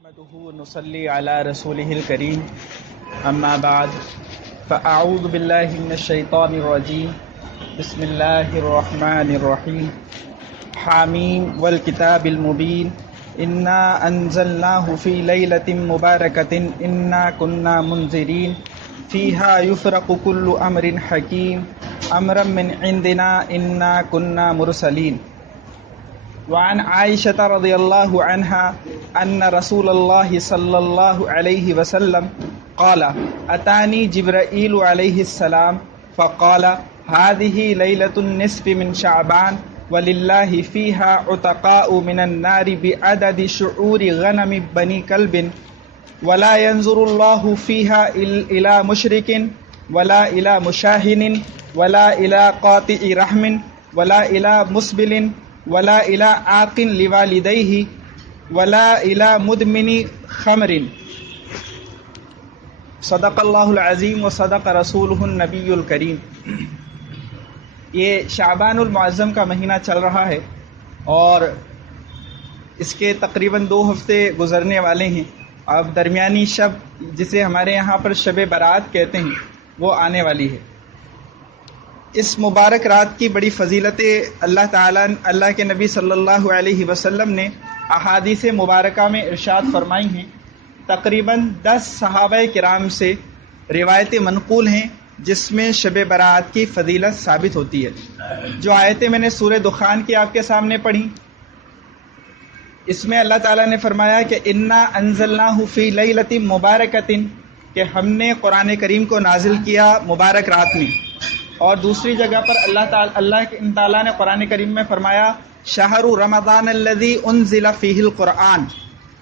نحمده ونصلي على رسوله الكريم اما بعد فاعوذ بالله من الشيطان الرجيم بسم الله الرحمن الرحيم حاميم والكتاب المبين انا انزلناه في ليلة مباركة انا كنا منذرين فيها يفرق كل امر حكيم امرا من عندنا انا كنا مرسلين وعن عائشة رضي الله عنها أن رسول الله صلى الله عليه وسلم قال أتاني جبرائيل عليه السلام فقال هذه ليلة النصف من شعبان ولله فيها عتقاء من النار بعدد شعور غنم بني كلب ولا ينظر الله فيها إلى مشرك ولا إلى مشاهن ولا إلى قاطع رحم ولا إلى مسبل ولا الى عاق لوالديه ولا الى مدمن خمر صدق اللہ العظیم وصدق رسولہ النبی الکریم۔ یہ شعبان المعظم کا مہینہ چل رہا ہے اور اس کے تقریباً 2 ہفتے گزرنے والے ہیں۔ اب درمیانی شب جسے ہمارے یہاں پر شب برات کہتے ہیں وہ آنے والی ہے۔ اس مبارک رات کی بڑی فضیلتیں اللہ کے نبی صلی اللہ علیہ وسلم نے احادیث مبارکہ میں ارشاد فرمائی ہیں۔ تقریباً 10 صحابہ کرام سے روایتیں منقول ہیں جس میں شب برات کی فضیلت ثابت ہوتی ہے۔ جو آیتیں میں نے سورہ دخان کی آپ کے سامنے پڑھی، اس میں اللہ تعالیٰ نے فرمایا کہ انا انزلناہ فی لیلۃ مبارکۃ، کہ ہم نے قرآن کریم کو نازل کیا مبارک رات میں۔ اور دوسری جگہ پر اللہ تعالیٰ نے قرآن کریم میں فرمایا شہر رمضان الذی انزل فیہ القرآن،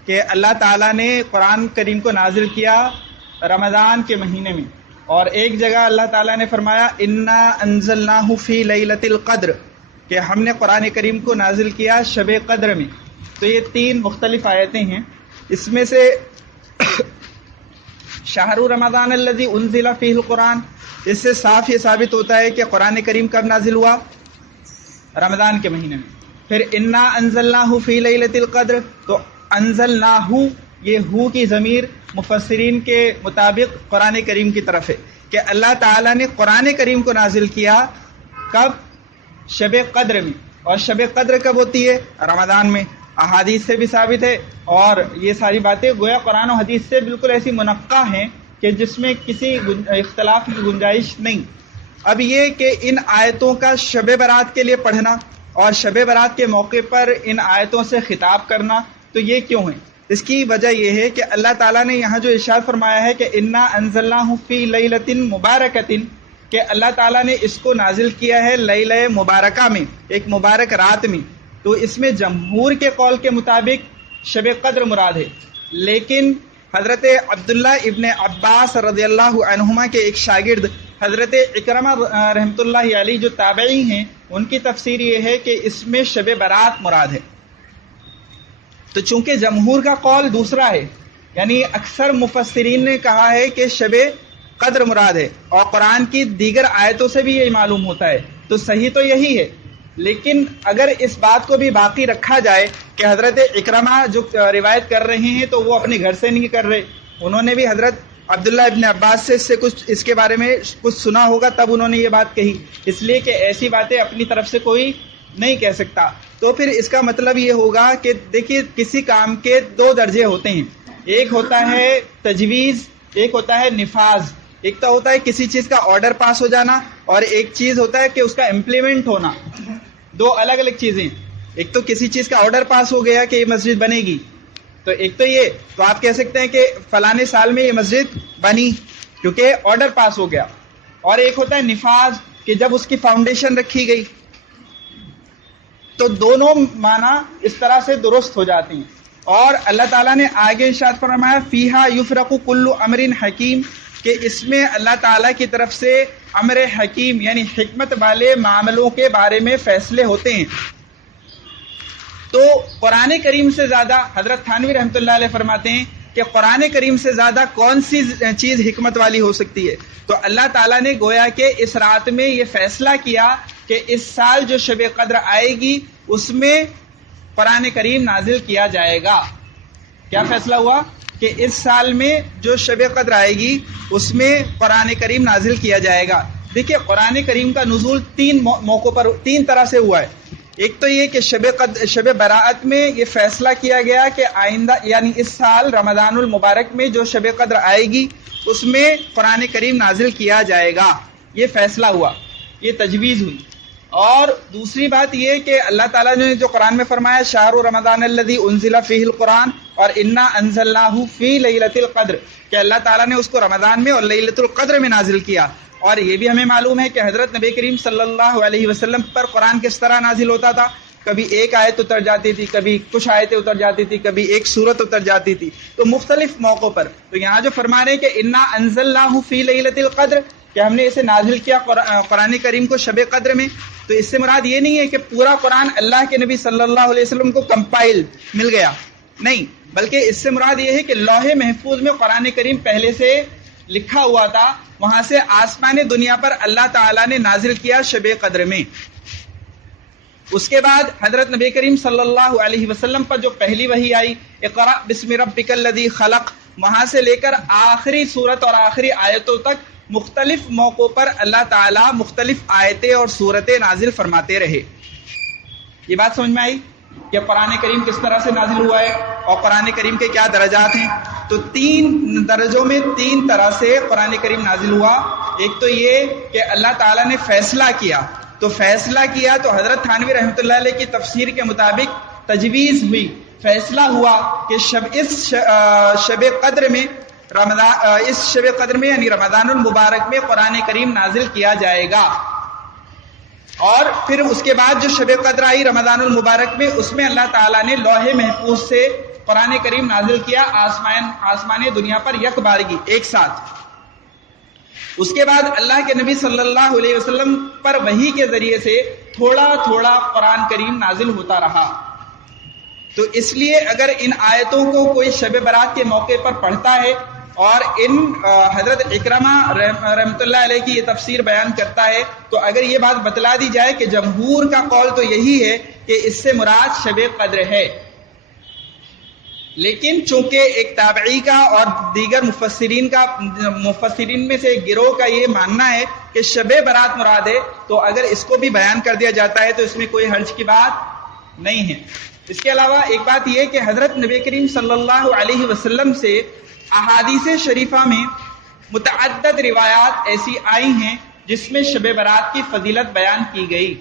کہ اللہ تعالیٰ نے قرآن کریم کو نازل کیا رمضان کے مہینے میں۔ اور ایک جگہ اللہ تعالیٰ نے فرمایا انا انزلناہ فی لیلۃ القدر، کہ ہم نے قرآن کریم کو نازل کیا شب قدر میں۔ تو یہ 3 مختلف آیتیں ہیں۔ اس میں سے شہر رمضان الذی انزل فیہ القرآن، اس سے صاف یہ ثابت ہوتا ہے کہ قرآن کریم کب نازل ہوا؟ رمضان کے مہینے میں۔ پھر انا انزلناہ فی لیلۃ القدر، تو انزلناہ، یہ ہو کی ضمیر مفسرین کے مطابق قرآن کریم کی طرف ہے کہ اللہ تعالیٰ نے قرآن کریم کو نازل کیا کب؟ شب قدر میں۔ اور شب قدر کب ہوتی ہے؟ رمضان میں۔ احادیث سے بھی ثابت ہے، اور یہ ساری باتیں گویا قرآن و حدیث سے بالکل ایسی منقع ہیں کہ جس میں کسی اختلاف کی گنجائش نہیں۔ اب یہ کہ ان آیتوں کا شب برات کے لیے پڑھنا اور شب برات کے موقع پر ان آیتوں سے خطاب کرنا، تو یہ کیوں ہے؟ اس کی وجہ یہ ہے کہ اللہ تعالیٰ نے یہاں جو ارشاد فرمایا ہے کہ انا انزلناہ فی لیلۃ مبارکۃ، کہ اللہ تعالیٰ نے اس کو نازل کیا ہے لیلہ مبارکہ میں، ایک مبارک رات میں۔ تو اس میں جمہور کے قول کے مطابق شب قدر مراد ہے، لیکن حضرت عبداللہ ابن عباس رضی اللہ عنہما کے ایک شاگرد حضرت اکرمہ رحمۃ اللہ علیہ جو تابعی ہیں، ان کی تفسیر یہ ہے کہ اس میں شب برات مراد ہے۔ تو چونکہ جمہور کا قول دوسرا ہے، یعنی اکثر مفسرین نے کہا ہے کہ شب قدر مراد ہے، اور قرآن کی دیگر آیتوں سے بھی یہ معلوم ہوتا ہے، تو صحیح تو یہی ہے۔ لیکن اگر اس بات کو بھی باقی رکھا جائے کہ حضرت اکرمہ جو روایت کر رہے ہیں تو وہ اپنے گھر سے نہیں کر رہے، انہوں نے بھی حضرت عبداللہ ابن عباس سے کچھ اس کے بارے میں کچھ سنا ہوگا، تب انہوں نے یہ بات کہی، اس لیے کہ ایسی باتیں اپنی طرف سے کوئی نہیں کہہ سکتا۔ تو پھر اس کا مطلب یہ ہوگا کہ دیکھیے کسی کام کے 2 درجے ہوتے ہیں، ایک ہوتا ہے تجویز، ایک ہوتا ہے نفاذ۔ ایک تو ہوتا ہے کسی چیز کا آرڈر پاس ہو جانا، اور ایک چیز ہوتا ہے کہ اس کا امپلیمنٹ ہونا۔ 2 الگ الگ چیزیں۔ ایک تو کسی چیز کا آرڈر پاس ہو گیا کہ یہ مسجد بنے گی، تو ایک تو یہ، تو آپ کہہ سکتے ہیں کہ فلانے سال میں یہ مسجد بنی کیونکہ آرڈر پاس ہو گیا۔ اور ایک ہوتا ہے نفاذ، کہ جب اس کی فاؤنڈیشن رکھی گئی۔ تو دونوں معنی اس طرح سے درست ہو جاتے ہیں۔ اور اللہ تعالیٰ نے آگے ارشاد فرمایا فیہا یفرق کل امر حکیم، کہ اس میں اللہ تعالیٰ کی طرف سے امر حکیم یعنی حکمت والے معاملوں کے بارے میں فیصلے ہوتے ہیں۔ تو قرآن کریم سے زیادہ، حضرت تھانوی رحمۃ اللہ علیہ فرماتے ہیں کہ قرآن کریم سے زیادہ کون سی چیز حکمت والی ہو سکتی ہے؟ تو اللہ تعالیٰ نے گویا کہ اس رات میں یہ فیصلہ کیا کہ اس سال جو شب قدر آئے گی اس میں قرآن کریم نازل کیا جائے گا۔ کیا فیصلہ ہوا کہ اس سال میں جو شب قدر آئے گی اس میں قرآن کریم نازل کیا جائے گا. دیکھیے قرآن کریم کا نزول 3 موقعوں پر 3 طرح سے ہوا ہے. ایک تو یہ کہ شب براءت میں یہ فیصلہ کیا گیا کہ آئندہ یعنی اس سال رمضان المبارک میں جو شب قدر آئے گی اس میں قرآن کریم نازل کیا جائے گا، یہ فیصلہ ہوا، یہ تجویز ہوئی. اور دوسری بات یہ کہ اللہ تعالیٰ نے جو قرآن میں فرمایا شہر رمضان الذی انزل فیہ القرآن اور انا انزلناہ فی لیلۃ القدر، کہ اللہ تعالیٰ نے اس کو رمضان میں اور لیلۃ القدر میں نازل کیا. اور یہ بھی ہمیں معلوم ہے کہ حضرت نبی کریم صلی اللہ علیہ وسلم پر قرآن کس طرح نازل ہوتا تھا، کبھی ایک آیت اتر جاتی تھی، کبھی کچھ آیتیں اتر جاتی تھی، کبھی ایک سورت اتر جاتی تھی، تو مختلف موقعوں پر. تو یہاں جو فرما رہے ہیں کہ انا انزلناہ فی لیلۃ القدر، کہ ہم نے اسے نازل کیا قرآن کریم کو شب قدر میں، تو اس سے مراد یہ نہیں ہے کہ پورا قرآن اللہ کے نبی صلی اللہ علیہ وسلم کو کمپائل مل گیا، نہیں، بلکہ اس سے مراد یہ ہے کہ لوح محفوظ میں قرآن کریم پہلے سے لکھا ہوا تھا، وہاں سے آسمان دنیا پر اللہ تعالیٰ نے نازل کیا شب قدر میں. اس کے بعد حضرت نبی کریم صلی اللہ علیہ وسلم پر جو پہلی وحی آئی اقرأ بسم ربک الذی خلق، وہاں سے لے کر آخری سورت اور آخری آیتوں تک مختلف موقعوں پر اللہ تعالیٰ مختلف آیتیں اور سورتیں نازل فرماتے رہے. یہ بات سمجھ میں آئی کہ قرآن کریم کس طرح سے نازل ہوا ہے اور قرآن کریم کے کیا درجات ہیں. تو 3 درجوں میں 3 طرح سے قرآن کریم نازل ہوا. ایک تو یہ کہ اللہ تعالیٰ نے فیصلہ کیا، تو فیصلہ کیا تو حضرت تھانوی رحمۃ اللہ علیہ کی تفسیر کے مطابق تجویز ہوئی، فیصلہ ہوا کہ اس شب قدر میں اس شب قدر میں یعنی رمضان المبارک میں قرآن کریم نازل کیا جائے گا. اور پھر اس کے بعد جو شب قدر آئی رمضان المبارک میں، اس میں اللہ تعالیٰ نے لوح محفوظ سے قرآن کریم نازل کیا آسمان دنیا پر یک بارگی ایک ساتھ. اس کے بعد اللہ کے نبی صلی اللہ علیہ وسلم پر وحی کے ذریعے سے تھوڑا تھوڑا قرآن کریم نازل ہوتا رہا. تو اس لیے اگر ان آیتوں کو کوئی شب برات کے موقع پر پڑھتا ہے اور ان حضرت اکرمہ رحمۃ اللہ علیہ کی یہ تفسیر بیان کرتا ہے، تو اگر یہ بات بتلا دی جائے کہ جمہور کا قول تو یہی ہے کہ اس سے مراد شب قدر ہے، لیکن چونکہ ایک تابعی کا اور دیگر مفسرین میں سے ایک گروہ کا یہ ماننا ہے کہ شب برات مراد ہے، تو اگر اس کو بھی بیان کر دیا جاتا ہے تو اس میں کوئی حرج کی بات نہیں ہے. اس کے علاوہ ایک بات یہ کہ حضرت نبی کریم صلی اللہ علیہ وسلم سے احادیث شریفہ میں متعدد روایات ایسی آئی ہیں جس میں شب برات کی فضیلت بیان کی گئی.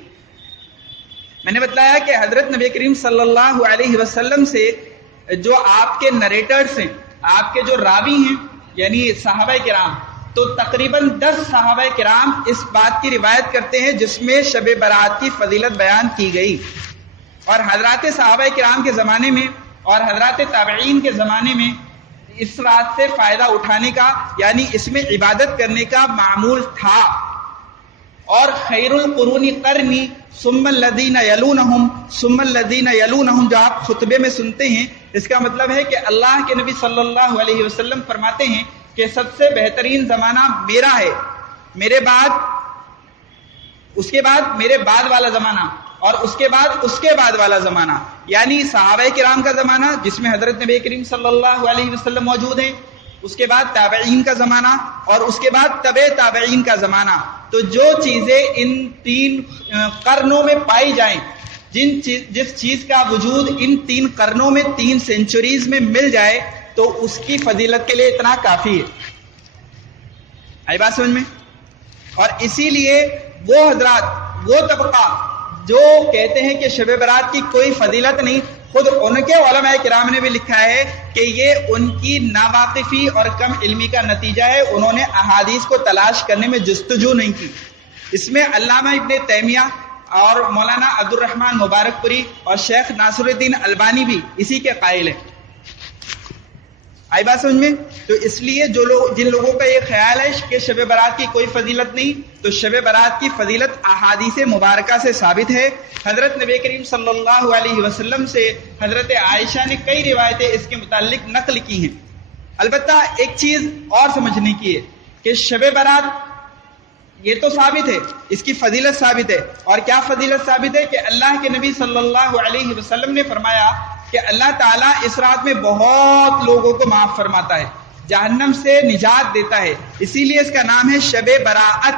میں نے بتلایا کہ حضرت نبی کریم صلی اللہ علیہ وسلم سے جو آپ کے نریٹرز ہیں، آپ کے جو راوی ہیں یعنی صحابہ کرام، تو تقریباً 10 صحابہ کرام اس بات کی روایت کرتے ہیں جس میں شب برات کی فضیلت بیان کی گئی. اور حضرات صحابہ کرام کے زمانے میں اور حضرات تابعین کے زمانے میں اس رات سے فائدہ اٹھانے کا یعنی اس میں عبادت کرنے کا معمول تھا. اور خیر القرون قرنی ثم الذین یلونہم ثم الذین یلونہم جو آپ خطبے میں سنتے ہیں، اس کا مطلب ہے کہ اللہ کے نبی صلی اللہ علیہ وسلم فرماتے ہیں کہ سب سے بہترین زمانہ میرا ہے، میرے بعد اس کے بعد میرے بعد والا زمانہ، اور اس کے بعد والا زمانہ، یعنی صحابہ کرام کا زمانہ جس میں حضرت نبی کریم صلی اللہ علیہ وسلم موجود ہیں، اس کے بعد تابعین کا زمانہ، اور اس کے بعد تبع تابعین کا زمانہ. تو جو چیزیں ان 3 قرنوں میں پائی جائیں، جس چیز کا وجود ان 3 قرنوں میں 3 سینچریز میں مل جائے، تو اس کی فضیلت کے لیے اتنا کافی ہے. آئی بات سمجھ میں؟ اور اسی لیے وہ حضرات، وہ طبقہ جو کہتے ہیں کہ شب برات کی کوئی فضیلت نہیں، خود ان کے علماء کرام نے بھی لکھا ہے کہ یہ ان کی ناواقفی اور کم علمی کا نتیجہ ہے. انہوں نے احادیث کو تلاش کرنے میں جستجو نہیں کی. اس میں علامہ ابن تیمیہ اور مولانا عبد الرحمن مبارک پوری اور شیخ ناصر الدین البانی بھی اسی کے قائل ہیں. آئی بات سمجھ میں؟ تو اس لیے جن لوگوں کا یہ خیال ہے کہ شب برات کی کوئی فضیلت نہیں، تو شب برات کی فضیلت احادیث مبارکہ سے ثابت ہے. حضرت نبی کریم صلی اللہ علیہ وسلم سے حضرت عائشہ نے کئی روایتیں اس کے متعلق نقل کی ہیں. البتہ ایک چیز اور سمجھنے کی ہے کہ شب برات یہ تو ثابت ہے، اس کی فضیلت ثابت ہے. اور کیا فضیلت ثابت ہے؟ کہ اللہ کے نبی صلی اللہ علیہ وسلم نے فرمایا کہ اللہ تعالیٰ اس رات میں بہت لوگوں کو معاف فرماتا ہے، جہنم سے نجات دیتا ہے، اسی لیے اس کا نام ہے شب براءت،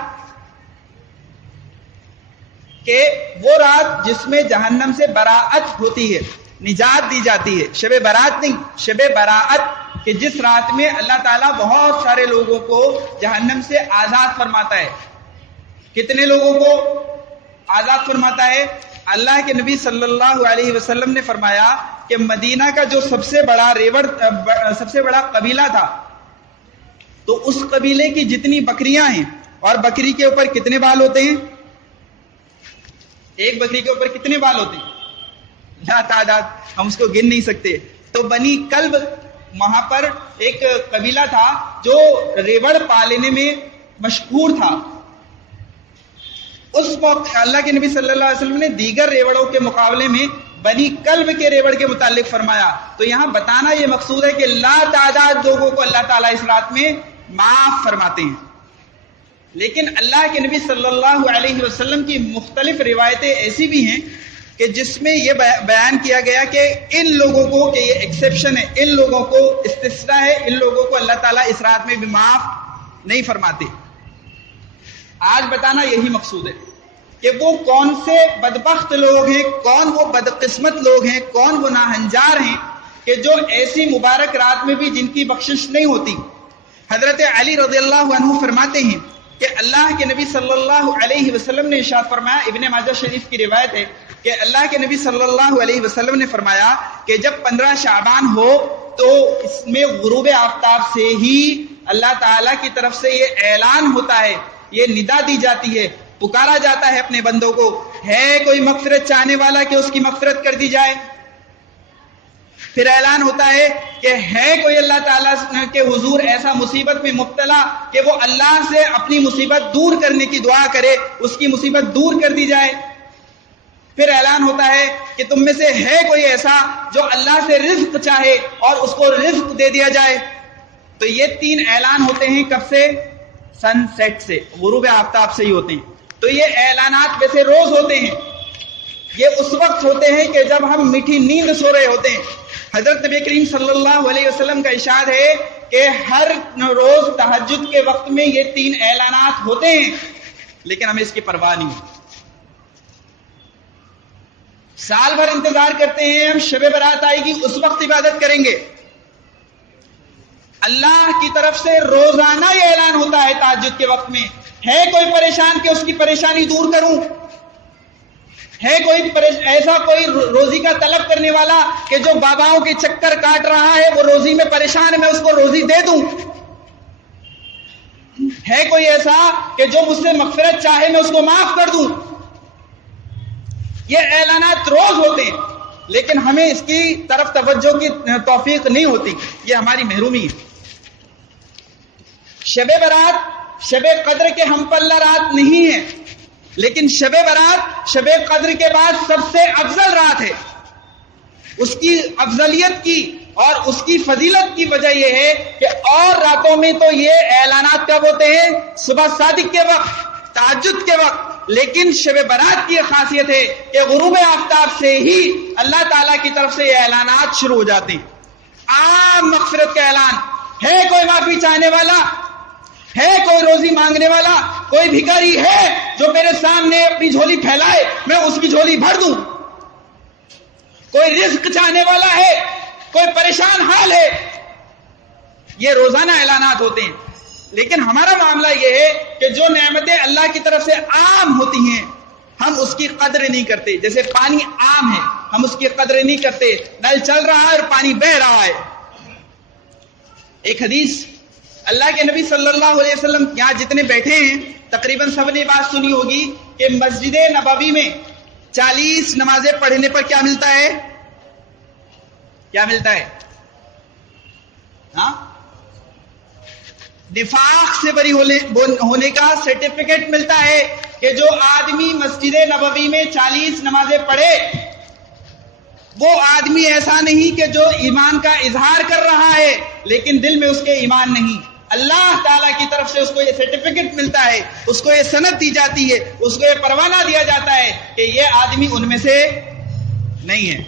کہ وہ رات جس میں جہنم سے براءت ہوتی ہے، نجات دی جاتی ہے۔ شب برات نہیں، شب براءت، کہ جس رات میں اللہ تعالیٰ بہت سارے لوگوں کو جہنم سے آزاد فرماتا ہے۔ کتنے لوگوں کو آزاد فرماتا ہے؟ اللہ کے نبی صلی اللہ علیہ وسلم نے فرمایا کہ مدینہ کا جو سب سے بڑا قبیلہ تھا، تو اس قبیلے کی جتنی بکریاں ہیں، اور بکری کے اوپر کتنے بال ہوتے ہیں؟ ایک بکری کے اوپر کتنے بال ہوتے ہیں؟ لا تعداد، ہم اس کو گن نہیں سکتے۔ تو بنی کلب، وہاں پر ایک قبیلہ تھا جو ریوڑ پالنے میں مشہور تھا۔ اس وقت اللہ کے نبی صلی اللہ علیہ وسلم نے دیگر ریوڑوں کے مقابلے میں بنی کلب کے ریوڑ کے متعلق فرمایا۔ تو یہاں بتانا یہ مقصود ہے کہ لا تعداد لوگوں کو اللہ تعالیٰ اس رات میں معاف فرماتے ہیں۔ لیکن اللہ کے نبی صلی اللہ علیہ وسلم کی مختلف روایتیں ایسی بھی ہیں کہ جس میں یہ بیان کیا گیا کہ ان لوگوں کو، کہ یہ ایکسیپشن ہے، ان لوگوں کو استثناء ہے، ان لوگوں کو اللہ تعالیٰ اس رات میں بھی معاف نہیں فرماتے۔ آج بتانا یہی مقصود ہے کہ وہ کون سے بدبخت لوگ ہیں، کون وہ بدقسمت لوگ ہیں، کون وہ ناہنجار ہیں کہ جو ایسی مبارک رات میں بھی جن کی بخشش نہیں ہوتی۔ حضرت علی رضی اللہ عنہ فرماتے ہیں کہ اللہ کے نبی صلی اللہ علیہ وسلم نے ارشاد فرمایا، ابن ماجہ شریف کی روایت ہے کہ اللہ کے نبی صلی اللہ علیہ وسلم نے فرمایا کہ جب 15 شعبان ہو تو اس میں غروب آفتاب سے ہی اللہ تعالیٰ کی طرف سے یہ اعلان ہوتا ہے، یہ ندا دی جاتی ہے، پکارا جاتا ہے اپنے بندوں کو، ہے کوئی مغفرت چاہنے والا کہ اس کی مغفرت کر دی جائے۔ پھر اعلان ہوتا ہے کہ ہے کوئی اللہ تعالیٰ کے حضور ایسا مصیبت میں مبتلا کہ وہ اللہ سے اپنی مصیبت دور کرنے کی دعا کرے، اس کی مصیبت دور کر دی جائے۔ پھر اعلان ہوتا ہے کہ تم میں سے ہے کوئی ایسا جو اللہ سے رزق چاہے اور اس کو رزق دے دیا جائے۔ تو یہ 3 اعلان ہوتے ہیں کب سے؟ سن سیٹ سے، غروب آفتاب سے ہی ہوتے ہیں۔ تو یہ اعلانات ویسے روز ہوتے ہیں، یہ اس وقت ہوتے ہیں کہ جب ہم میٹھی نیند سو رہے ہوتے ہیں۔ حضرت نبی کریم صلی اللہ علیہ وسلم کا ارشاد ہے کہ ہر روز تہجد کے وقت میں یہ 3 اعلانات ہوتے ہیں، لیکن ہمیں اس کی پرواہ نہیں ہوتی۔ سال بھر انتظار کرتے ہیں ہم، شب برات آئے گی اس وقت عبادت کریں گے۔ اللہ کی طرف سے روزانہ یہ اعلان ہوتا ہے تہجد کے وقت میں، ہے کوئی پریشان کہ اس کی پریشانی دور کروں، ہے کوئی ایسا کوئی روزی کا طلب کرنے والا کہ جو باباؤں کے چکر کاٹ رہا ہے، وہ روزی میں پریشان ہے، میں اس کو روزی دے دوں، ہے کوئی ایسا کہ جو مجھ سے مغفرت چاہے میں اس کو معاف کر دوں۔ یہ اعلانات روز ہوتے ہیں، لیکن ہمیں اس کی طرف توجہ کی توفیق نہیں ہوتی، یہ ہماری محرومی ہے۔ شب برات شب قدر کے ہم پلہ رات نہیں ہے، لیکن شب برات شب قدر کے بعد سب سے افضل رات ہے۔ اس کی افضلیت کی اور اس کی فضیلت کی وجہ یہ ہے کہ اور راتوں میں تو یہ اعلانات کب ہوتے ہیں؟ صبح صادق کے وقت، تہجد کے وقت، لیکن شب برات کی خاصیت ہے کہ غروب آفتاب سے ہی اللہ تعالیٰ کی طرف سے یہ اعلانات شروع ہو جاتے ہیں۔ عام مغفرت کا اعلان، ہے کوئی معافی چاہنے والا، ہے کوئی روزی مانگنے والا، کوئی بھکاری ہے جو میرے سامنے اپنی جھولی پھیلائے میں اس کی جھولی بھر دوں، کوئی رزق چاہنے والا ہے، کوئی پریشان حال ہے۔ یہ روزانہ اعلانات ہوتے ہیں، لیکن ہمارا معاملہ یہ ہے کہ جو نعمتیں اللہ کی طرف سے عام ہوتی ہیں ہم اس کی قدر نہیں کرتے۔ جیسے پانی عام ہے، ہم اس کی قدر نہیں کرتے، نل چل رہا ہے اور پانی بہہ رہا ہے۔ ایک حدیث، اللہ کے نبی صلی اللہ علیہ وسلم یہاں جتنے بیٹھے ہیں تقریباً سب نے بات سنی ہوگی کہ مسجد نبوی میں 40 نمازیں پڑھنے پر کیا ملتا ہے؟ کیا ملتا ہے؟ ہاں، نفاق سے بری ہونے کا سرٹیفکیٹ ملتا ہے کہ جو آدمی مسجد نبوی میں 40 نمازیں پڑھے وہ آدمی ایسا نہیں کہ جو ایمان کا اظہار کر رہا ہے لیکن دل میں اس کے ایمان نہیں۔ اللہ تعالیٰ کی طرف سے اس کو یہ سرٹیفکیٹ ملتا ہے، اس کو یہ سند دی جاتی ہے، اس کو یہ پروانہ دیا جاتا ہے کہ یہ آدمی ان میں سے نہیں ہے۔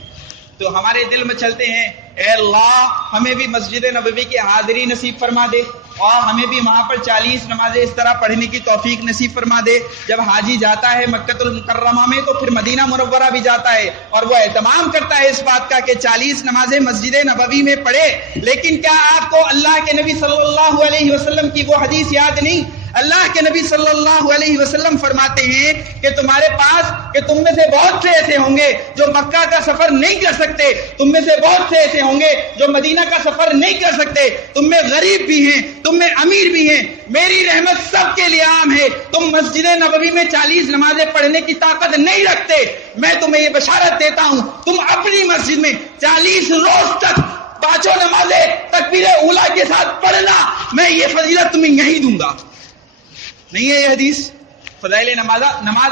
تو ہمارے دل میں چلتے ہیں اے اللہ ہمیں بھی مسجد نبوی کی حاضری نصیب فرما دے اور ہمیں بھی وہاں پر 40 نمازیں اس طرح پڑھنے کی توفیق نصیب فرما دے. جب حاجی جاتا ہے مکہ المکرمہ میں تو پھر مدینہ منورہ بھی جاتا ہے اور وہ اہتمام کرتا ہے اس بات کا کہ 40 نمازیں مسجد نبوی میں پڑھے. لیکن کیا آپ کو اللہ کے نبی صلی اللہ علیہ وسلم کی وہ حدیث یاد نہیں؟ اللہ کے نبی صلی اللہ علیہ وسلم فرماتے ہیں کہ تمہارے پاس کہ تم میں سے بہت سے ایسے ہوں گے جو مکہ کا سفر نہیں کر سکتے, تم میں سے بہت سے ایسے ہوں گے جو مدینہ کا سفر نہیں کر سکتے, تم میں غریب بھی ہیں, تم میں امیر بھی ہیں, میری رحمت سب کے لیے عام ہے. تم مسجد نبوی میں 40 نمازیں پڑھنے کی طاقت نہیں رکھتے, میں تمہیں یہ بشارت دیتا ہوں تم اپنی مسجد میں 40 روز تک 5 نمازیں تکبیر اولیٰ کے ساتھ پڑھنا, میں یہ فضیلت تمہیں نہیں دوں گا. نہیں ہے یہ حدیث فضائل نماز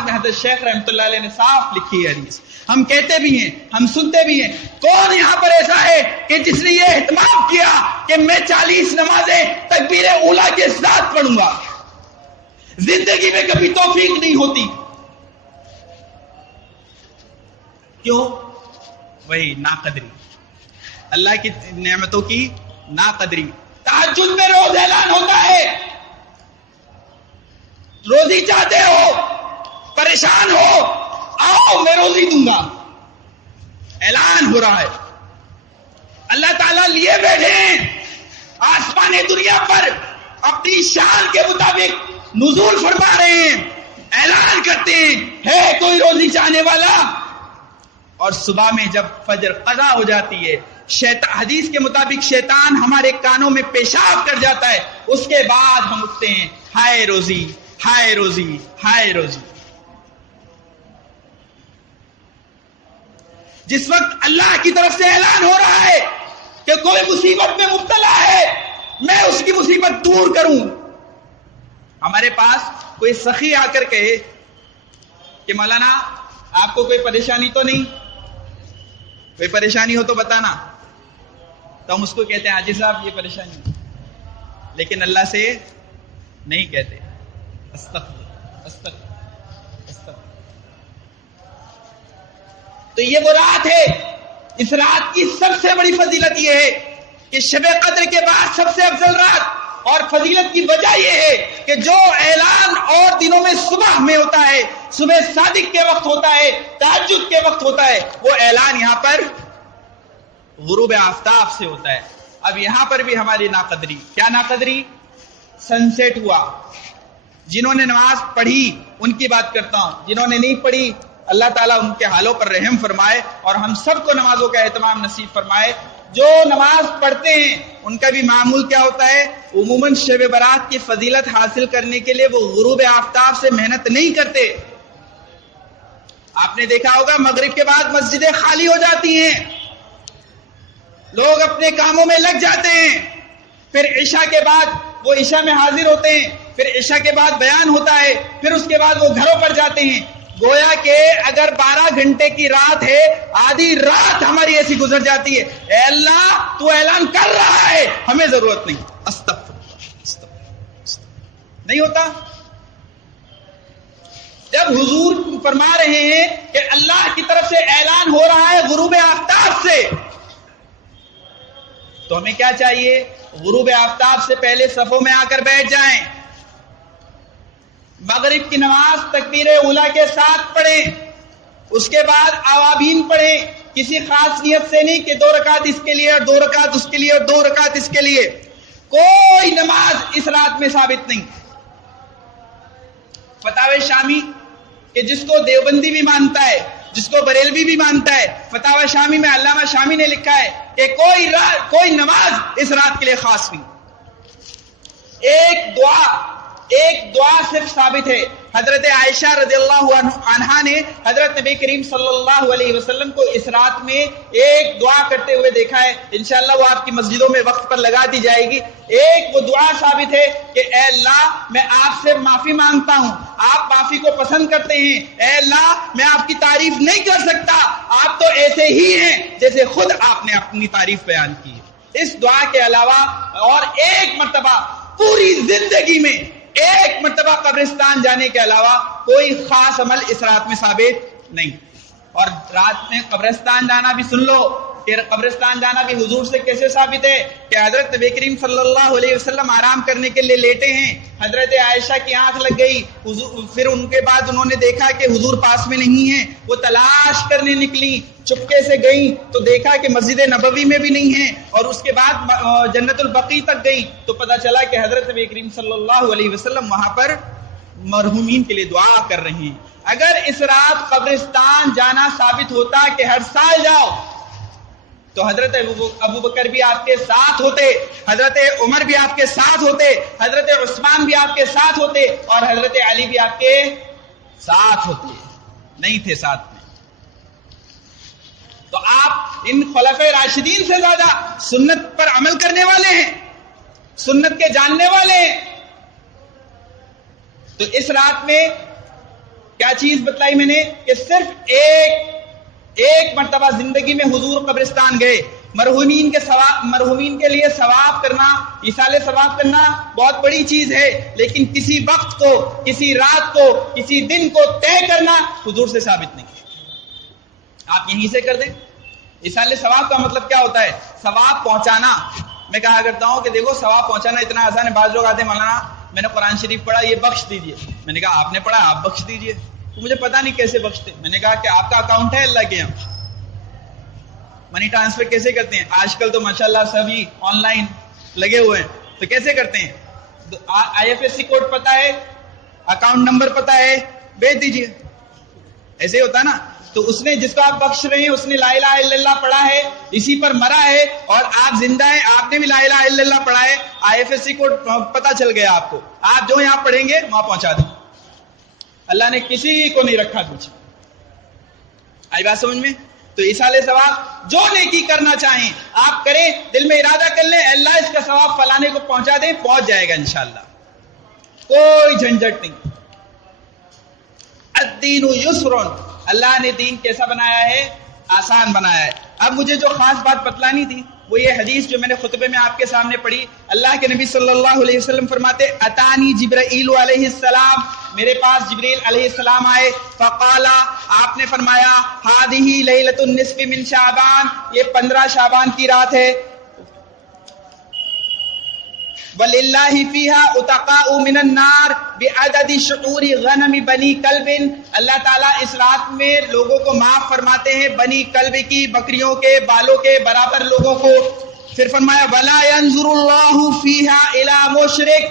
میں حضرت شیخ رحمۃ اللہ علیہ نے صاف لکھی ہے حدیث. ہم کہتے بھی ہیں, ہم سنتے بھی ہیں. کون یہاں پر ایسا ہے کہ جس نے یہ اہتمام کیا کہ میں 40 نمازیں تکبیر اولیٰ کے ساتھ پڑھوں گا؟ زندگی میں کبھی توفیق نہیں ہوتی. کیوں؟ وہی ناقدری, اللہ کی نعمتوں کی ناقدری. تہجد میں روز اعلان ہوتا ہے, روزی چاہتے ہو, پریشان ہو, آؤ میں روزی دوں گا. اعلان ہو رہا ہے, اللہ تعالیٰ لیے بیٹھے ہیں آسمان دنیا پر, اپنی شان کے مطابق نزول فرما رہے ہیں, اعلان کرتے ہیں ہے کوئی روزی چاہنے والا. اور صبح میں جب فجر قضا ہو جاتی ہے, حدیث کے مطابق شیطان ہمارے کانوں میں پیشاب کر جاتا ہے, اس کے بعد ہم اٹھتے ہیں ہائے روزی, ہائے روزی, ہائے روزی. جس وقت اللہ کی طرف سے اعلان ہو رہا ہے کہ کوئی مصیبت میں مبتلا ہے, میں اس کی مصیبت دور کروں, ہمارے پاس کوئی سخی آ کر کہے کہ مولانا آپ کو کوئی پریشانی تو نہیں, کوئی پریشانی ہو تو بتانا, تو ہم اس کو کہتے ہیں حاجی صاحب یہ پریشانی ہے, لیکن اللہ سے نہیں کہتے استغفر استغفر استغفر. تو یہ وہ رات ہے, اس رات کی سب سے بڑی فضیلت یہ ہے کہ شب قدر کے بعد سب سے افضل رات, اور فضیلت کی وجہ یہ ہے کہ جو اعلان اور دنوں میں صبح میں ہوتا ہے, صبح صادق کے وقت ہوتا ہے, تہجد کے وقت ہوتا ہے, وہ اعلان یہاں پر غروب آفتاب سے ہوتا ہے. اب یہاں پر بھی ہماری ناقدری. کیا ناقدری؟ سن سیٹ ہوا, جنہوں نے نماز پڑھی ان کی بات کرتا ہوں, جنہوں نے نہیں پڑھی اللہ تعالیٰ ان کے حالوں پر رحم فرمائے اور ہم سب کو نمازوں کا اہتمام نصیب فرمائے. جو نماز پڑھتے ہیں ان کا بھی معمول کیا ہوتا ہے؟ عموماً شب برات کی فضیلت حاصل کرنے کے لیے وہ غروب آفتاب سے محنت نہیں کرتے. آپ نے دیکھا ہوگا مغرب کے بعد مسجدیں خالی ہو جاتی ہیں, لوگ اپنے کاموں میں لگ جاتے ہیں, پھر عشاء کے بعد وہ عشاء میں حاضر ہوتے ہیں, پھر عشاء کے بعد بیان ہوتا ہے, پھر اس کے بعد وہ گھروں پر جاتے ہیں. گویا کہ اگر 12 گھنٹے کی رات ہے, آدھی رات ہماری ایسی گزر جاتی ہے, اے اللہ تو اعلان کر رہا ہے, ہمیں ضرورت نہیں. استغفر نہیں ہوتا. جب حضور فرما رہے ہیں کہ اللہ کی طرف سے اعلان ہو رہا ہے غروب آفتاب سے, تو ہمیں کیا چاہیے؟ غروب آفتاب سے پہلے صفوں میں آ کر بیٹھ جائیں, مغرب کی نماز تکبیر اولیٰ کے ساتھ پڑھیں, اس کے بعد آوابین پڑھیں, کسی خاص نیت سے نہیں کہ 2 رکعت اس کے لیے اور 2 رکعت اس کے لیے اور 2 رکعت اس کے لیے. کوئی نماز اس رات میں ثابت نہیں. فتاوی شامی کہ جس کو دیوبندی بھی مانتا ہے, جس کو بریلوی بھی مانتا ہے, فتاوی شامی میں علامہ شامی نے لکھا ہے کہ کوئی نماز اس رات کے لیے خاص نہیں. ایک دعا صرف ثابت ہے. حضرت عائشہ رضی اللہ عنہا نے حضرت نبی کریم صلی اللہ علیہ وسلم کو اس رات میں ایک دعا کرتے ہوئے دیکھا ہے, انشاءاللہ وہ آپ کی مسجدوں میں وقت پر لگا دی جائے گی. ایک وہ دعا ثابت ہے کہ اے اللہ میں آپ سے معافی مانگتا ہوں, آپ معافی کو پسند کرتے ہیں, اے اللہ میں آپ کی تعریف نہیں کر سکتا, آپ تو ایسے ہی ہیں جیسے خود آپ نے اپنی تعریف بیان کی ہے. اس دعا کے علاوہ اور ایک مرتبہ پوری زندگی میں ایک مرتبہ قبرستان جانے کے علاوہ کوئی خاص عمل اس رات میں ثابت نہیں. اور رات میں قبرستان جانا بھی سن لو کہ قبرستان جانا بھی حضور سے کیسے ثابت ہے کہ حضرت نبی کریم صلی اللہ علیہ وسلم آرام کرنے کے لیے لیٹے ہیں، حضرت عائشہ کی آنکھ لگ گئی، پھر ان کے بعد انہوں نے دیکھا کہ حضور پاس میں نہیں ہیں، وہ تلاش کرنے نکلی، چپکے سے گئیں تو دیکھا کہ مسجد نبوی میں بھی نہیں ہیں، اور اس کے بعد جنت البقیع تک گئیں تو پتہ چلا کہ حضرت نبی کریم صلی اللہ علیہ وسلم وہاں پر مرحومین کے لیے دعا کر رہے ہیں۔ اگر اس رات قبرستان جانا ثابت ہوتا کہ ہر سال جاؤ تو حضرت ابو بکر بھی آپ کے ساتھ ہوتے، حضرت عمر بھی آپ کے ساتھ ہوتے، حضرت عثمان بھی آپ کے ساتھ ہوتے، اور حضرت علی بھی آپ کے ساتھ ہوتے، نہیں تھے ساتھ میں۔ تو آپ ان خلفائے راشدین سے زیادہ سنت پر عمل کرنے والے ہیں، سنت کے جاننے والے ہیں۔ تو اس رات میں کیا چیز بتلائی میں نے کہ صرف ایک مرتبہ زندگی میں حضور قبرستان گئے، مرحومین کے لیے ثواب کرنا، ایصال ثواب کرنا بہت بڑی چیز ہے، لیکن کسی وقت کو، کسی رات کو، کسی دن کو طے کرنا حضور سے ثابت نہیں ہے۔ آپ یہیں سے کر دیں۔ ایصال ثواب کا مطلب کیا ہوتا ہے؟ ثواب پہنچانا۔ میں کہا کرتا ہوں کہ دیکھو ثواب پہنچانا اتنا آسان ہے۔ بعض لوگ آتے ہیں، مولانا میں نے قرآن شریف پڑھا، یہ بخش دیجئے۔ میں نے کہا آپ نے پڑھا، آپ بخش دیجئے۔ تو مجھے پتا نہیں کیسے بخشتے۔ میں نے کہا کہ آپ کا اکاؤنٹ ہے اللہ کے یہاں، منی ٹرانسفر کیسے کرتے ہیں؟ آج کل تو ماشاءاللہ سبھی آن لائن لگے ہوئے ہیں، تو کیسے کرتے ہیں؟ IFSC کوڈ پتا ہے، اکاؤنٹ نمبر پتا ہے، بھیج دیجئے۔ ایسے ہی ہوتا نا۔ تو اس نے جس کو آپ بخش رہے ہیں اس نے لا الہ الا اللہ پڑھا ہے، اسی پر مرا ہے، اور آپ زندہ ہیں، آپ نے بھی لا الہ الا اللہ پڑھا ہے، IFSC کوڈ پتا چل گیا آپ کو، آپ جو یہاں پڑھیں گے وہاں پہنچا دیں۔ اللہ نے کسی کو نہیں رکھا پیچھے۔ آئی بات سمجھ میں؟ تو ایصال ثواب جو نیکی کرنا چاہیں آپ کریں، دل میں ارادہ کر لیں اللہ اس کا ثواب فلانے کو پہنچا دیں، پہنچ جائے گا انشاءاللہ، کوئی جھنجھٹ نہیں۔ الدین یسر، اللہ نے دین کیسا بنایا ہے؟ آسان بنایا ہے۔ اب مجھے جو خاص بات بتلانی تھی وہ یہ حدیث جو میں نے خطبے میں آپ کے سامنے پڑھی، اللہ کے نبی صلی اللہ علیہ وسلم فرماتے اتانی جبرائیل علیہ السلام، میرے پاس جبریل علیہ السلام آئے، فقالا، آپ نے فرمایا ہذہ لیلۃ النصف من شعبان، یہ 15 شعبان کی رات ہے، وَلِلَّهِ فِيهَا اُتَقَاءُ مِنَ النَّارِ بِعَدَدِ شُعُورِ غَنَمِ بَنِي كَلْبٍ، اللہ تعالیٰ اس رات میں لوگوں کو معاف فرماتے ہیں بنی کلب کی، بکریوں کے بالوں کے برابر لوگوں کو۔ پھر فرمایا وَلَا يَنظُرُ اللَّهُ فِيهَا إِلَى مُشْرِكٍ،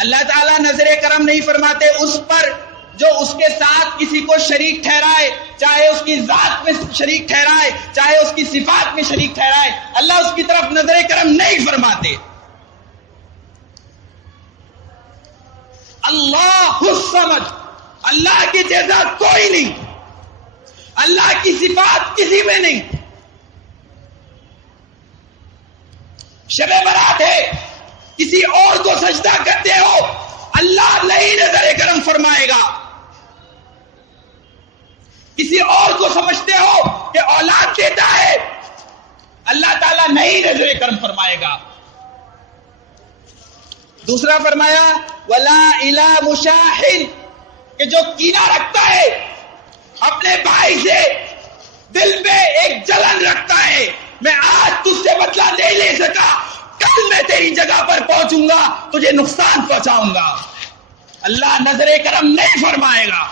اللہ تعالیٰ نظر کرم نہیں فرماتے اس پر جو اس کے ساتھ کسی کو شریک ٹھہرائے، چاہے اس کی ذات میں شریک ٹھہرائے، چاہے اس کی صفات میں شریک ٹھہرائے، اللہ اس کی طرف نظر کرم نہیں فرماتے۔ اللہ الصمد، اللہ کی جیسا کوئی نہیں، اللہ کی صفات کسی میں نہیں۔ شب برات ہے، کسی اور کو سجدہ کرتے ہو، اللہ نہیں نظر کرم فرمائے گا۔ کسی اور کو سمجھتے ہو کہ اولاد دیتا ہے، اللہ تعالیٰ نہیں نظر کرم فرمائے گا۔ دوسرا فرمایا وَلَا إِلَى مُشَاحٍ، کہ جو کینہ رکھتا ہے اپنے بھائی سے، دل میں ایک جلن رکھتا ہے، میں آج تجھ سے بدلہ نہیں لے سکا، کل میں تیری جگہ پر پہنچوں گا، تجھے نقصان پہنچاؤں گا، اللہ نظر کرم نہیں فرمائے گا۔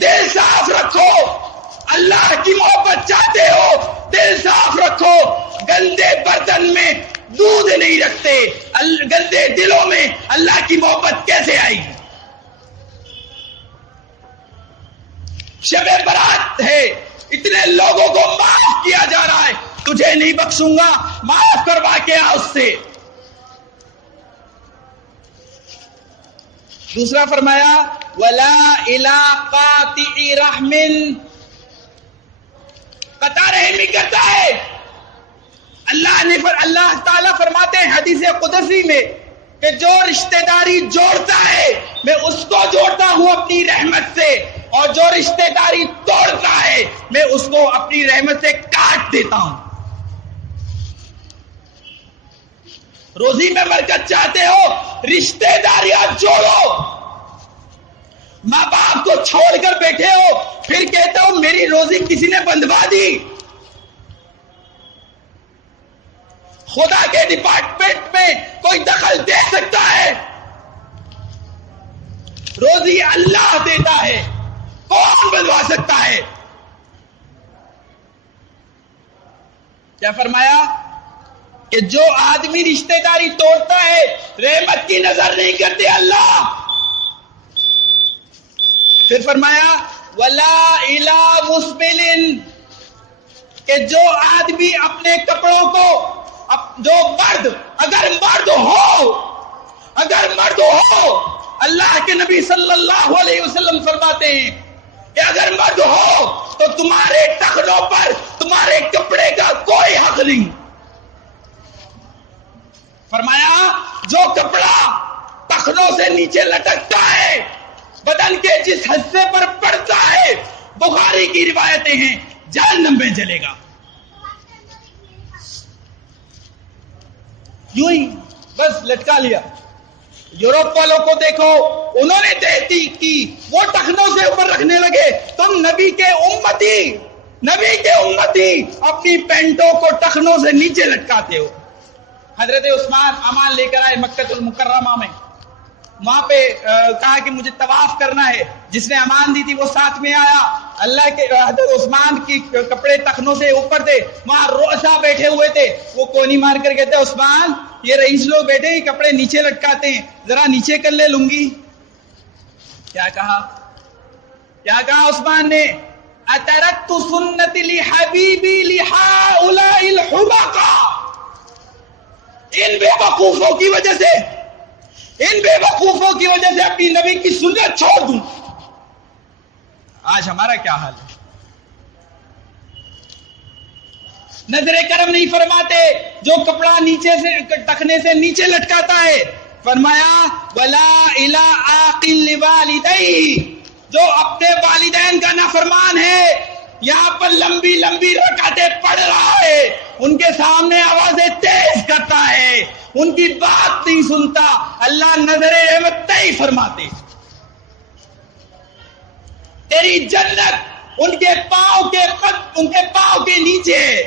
دل صاف رکھو، اللہ کی محبت چاہتے ہو دل صاف رکھو، گندے برتن میں دودھ نہیں رکھتے، گندے دلوں میں اللہ کی محبت کیسے آئے گی؟ شب برات ہے، اتنے لوگوں کو معاف کیا جا رہا ہے، تجھے نہیں بخشوں گا، معاف کروا کے آ اس سے۔ دوسرا فرمایا وَلَا إِلَىٰ قَاطِعِ رَحْمٍ، قطع رحمی کرتا ہے۔ اللہ تعالیٰ فرماتے ہیں حدیث قدسی میں کہ جو رشتہ داری جوڑتا ہے میں اس کو جوڑتا ہوں اپنی رحمت سے، اور جو رشتہ داری توڑتا ہے میں اس کو اپنی رحمت سے کاٹ دیتا ہوں۔ روزی میں برکت چاہتے ہو، رشتہ داریاں جوڑو، ماں باپ کو چھوڑ کر بیٹھے ہو، پھر کہتے ہو میری روزی کسی نے بندھوا دی. خدا کے ڈپارٹمنٹ میں کوئی دخل دے سکتا ہے؟ روزی اللہ دیتا ہے، کون بندھوا سکتا ہے؟ کیا فرمایا کہ جو آدمی رشتہ داری توڑتا ہے رحمت کی نظر نہیں کرتے اللہ. پھر فرمایا ولا الی مسبل، کہ جو آدمی اپنے کپڑوں کو جو مرد اگر مرد ہو اللہ کے نبی صلی اللہ علیہ وسلم فرماتے ہیں کہ اگر مرد ہو تو تمہارے ٹخنوں پر تمہارے کپڑے کا کوئی حق نہیں. فرمایا جو کپڑا ٹخنوں سے نیچے لٹکتا ہے بدن کے جس حصے پر پڑتا ہے، بخاری کی روایتیں ہیں، جہنم میں جلے گا. یوں ہی بس لٹکا لیا. یورپ والوں کو دیکھو، انہوں نے تحقیق کی، وہ ٹخنوں سے اوپر رکھنے لگے. تم نبی کے امتی اپنی پینٹوں کو ٹخنوں سے نیچے لٹکاتے ہو. حضرت عثمان امان لے کر آئے مکہ المکرمہ میں، وہاں پہ کہا کہ مجھے طواف کرنا ہے. جس نے امان دی تھی وہ ساتھ میں آیا. اللہ کے حضرت عثمان کی کپڑے ٹخنوں سے اوپر تھے، وہاں رؤسا بیٹھے ہوئے تھے. وہ کونی مار کر کہتے عثمان یہ رئیس لوگ بیٹھے ہیں کپڑے نیچے لٹکاتے ہیں، ذرا نیچے کر لے لنگی. کیا کہا عثمان نے؟ اترکت سنت لحبیبی لہؤلاء الحمقاء، ان بے وقوفوں کی وجہ سے اپنی نبی کی سنت چھوڑ دوں. آج ہمارا کیا حال ہے؟ نظر کرم نہیں فرماتے جو کپڑا نیچے سے ٹخنے سے نیچے لٹکاتا ہے. فرمایا ولا الی عاقل والدیہ، جو اپنے والدین کا نافرمان ہے، یہاں پر لمبی لمبی رکعتیں پڑھ رہا ہے، ان کے سامنے آوازیں تیز کرتا ہے، ان کی بات نہیں سنتا، اللہ نظر رحمت نہیں فرماتے. تیری جنت ان کے پاؤں کے نیچے ہے.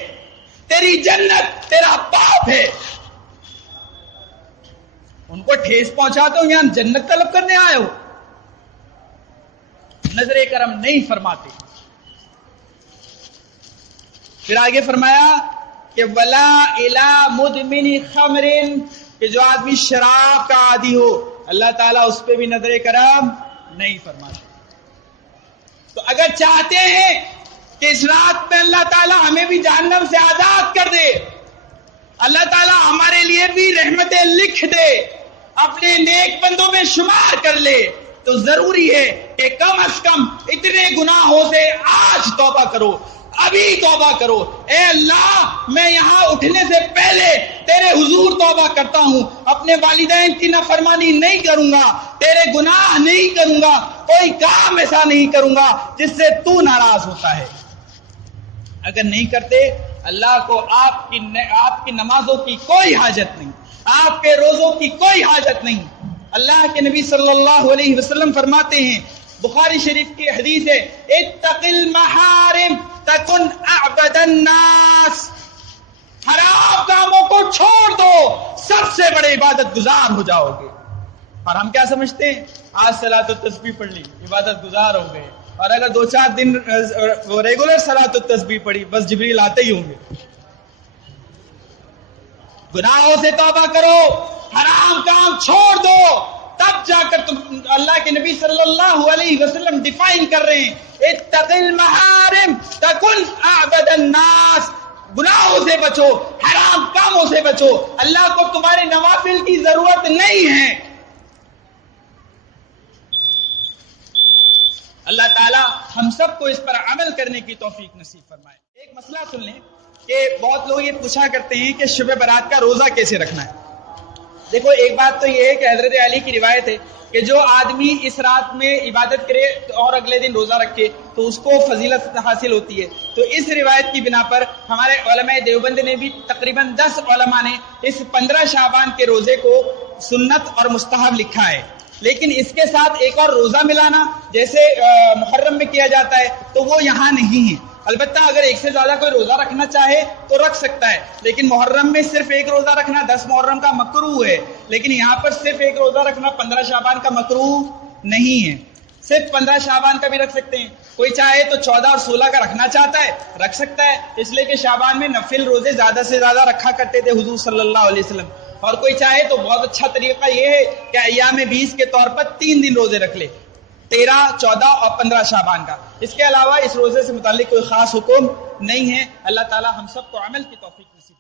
تیری جنت تیرا باپ ہے. ان کو ٹھیس پہنچاتے ہو، یہاں جنت طلب کرنے آئے ہو. نظر کرم نہیں فرماتے. پھر آگے فرمایا کہ ولا الی مدمن خمر، کہ جو آدمی شراب کا عادی ہو اللہ تعالیٰ اس پہ بھی نظر کرم نہیں فرماتے. تو اگر چاہتے ہیں کہ اس رات میں اللہ تعالیٰ ہمیں بھی جہنم سے آزاد کر دے، اللہ تعالیٰ ہمارے لیے بھی رحمتیں لکھ دے، اپنے نیک بندوں میں شمار کر لے، تو ضروری ہے کہ کم از کم اتنے گناہوں سے آج توبہ کرو، ابھی توبہ کرو. اے اللہ میں یہاں اٹھنے سے پہلے تیرے حضور توبہ کرتا ہوں، اپنے والدین کی نافرمانی نہیں کروں گا، تیرے گناہ نہیں کروں گا، کوئی کام ایسا نہیں کروں گا جس سے تو ناراض ہوتا ہے. اگر نہیں کرتے اللہ کو آپ کی نمازوں کی کوئی حاجت نہیں، آپ کے روزوں کی کوئی حاجت نہیں. اللہ کے نبی صلی اللہ علیہ وسلم فرماتے ہیں، بخاری شریف کی حدیث ہے، اتق المحارم تکن اعبد الناس، حرام کاموں کو چھوڑ دو سب سے بڑے عبادت گزار ہو جاؤ گے. اور ہم کیا سمجھتے ہیں؟ آج صلاۃ التسبیح پڑھ لی عبادت گزار ہو گئے، اور اگر 2-4 دن ریگولر صلاۃ التسبیح پڑھی بس جبریل آتے ہی ہوں گے. گناہوں سے توبہ کرو، حرام کام چھوڑ دو، تب جا کر تم اللہ کے نبی صلی اللہ علیہ وسلم ڈیفائن کر رہے ہیں، اتق المحارم تکن اعبد الناس، گناہوں سے بچو، حرام کاموں سے بچو. اللہ کو تمہارے نوافل کی ضرورت نہیں ہے. اللہ تعالیٰ ہم سب کو اس پر عمل کرنے کی توفیق نصیب فرمائے. ایک مسئلہ سن لیں کہ بہت لوگ یہ پوچھا کرتے ہیں کہ شب برات کا روزہ کیسے رکھنا ہے. دیکھو ایک بات تو یہ ہے کہ حضرت علی کی روایت ہے کہ جو آدمی اس رات میں عبادت کرے اور اگلے دن روزہ رکھے تو اس کو فضیلت حاصل ہوتی ہے. تو اس روایت کی بنا پر ہمارے علماء دیوبند نے بھی تقریباً 10 علماء نے اس 15 شعبان کے روزے کو سنت اور مستحب لکھا ہے. لیکن اس کے ساتھ ایک اور روزہ ملانا جیسے محرم میں کیا جاتا ہے تو وہ یہاں نہیں ہے. البتہ اگر ایک سے زیادہ کوئی روزہ رکھنا چاہے تو رکھ سکتا ہے، لیکن محرم میں صرف ایک روزہ رکھنا 10 محرم کا مکروہ ہے، لیکن یہاں پر صرف ایک روزہ رکھنا 15 شعبان کا مکروہ نہیں ہے. صرف 15 شعبان کا بھی رکھ سکتے ہیں. کوئی چاہے تو 14 اور 16 کا رکھنا چاہتا ہے رکھ سکتا ہے، اس لیے کہ شعبان میں نفل روزے زیادہ سے زیادہ رکھا کرتے تھے حضور صلی اللہ علیہ وسلم. اور کوئی چاہے تو بہت اچھا طریقہ یہ ہے کہ ایام 20 کے طور پر 3 دن روزے رکھ لے، 13، 14 اور 15 شعبان کا. اس کے علاوہ اس روزے سے متعلق کوئی خاص حکم نہیں ہے. اللہ تعالی ہم سب کو عمل کی توفیق نصیب